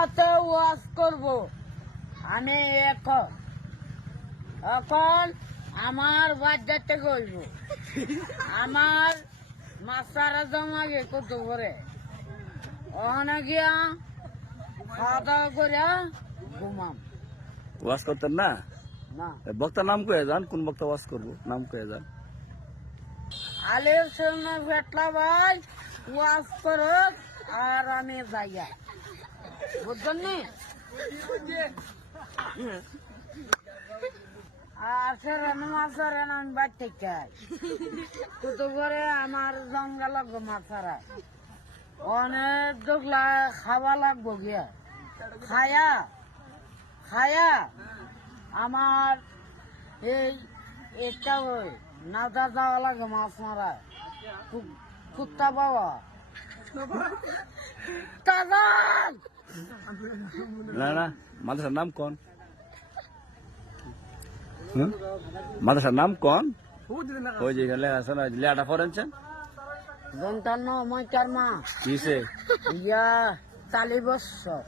হাতে ওয়াজ করব আমি এখন আমার বাচ্চাতে করব আমার মাস্টারা জমা গে কত করে ওখানে গিয়া খাওয়া দাওয়া করে ঘুমাম। ওয়াজ করতেন না? না বক্তার নাম কয়ে যান, কোন বক্তা ওয়াজ করবো নাম কয়ে যান। আলের সামনে ভেটলা ভাই ওয়াজ করুক আর আমি যাইয়া বুঝছেন নি? আর সেরেন মাছের আমি বাড়তে চাই কত করে আমার জঙ্গল মাছারা অনেক দুগলা খাওয়া লাগবো গিয়া খায়া খায়া আমার এই এটা ওই নাচা যাওয়া লাগে মাছ মারা কুত্তা বাবা তাজাল না না, মাদ্রাসার নাম কোন? মাদ্রাসার নাম কোন? ওই যে এখানে লেখা আছে না, লেখাটা পড়েছেন? দন্তান্ন ময়টার মা কিসে? ইয়া 40 বছর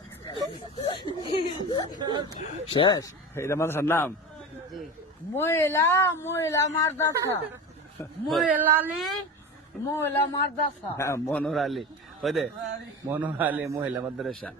শেষ? এটা মাদ্রাসার নাম? মহিলা মহিলা মারদাসা মহিলা মারদাসা হ্যাঁ, মনোহর আলী। ওই দে মনোহর আলী মহিলা মাদ্রাসা।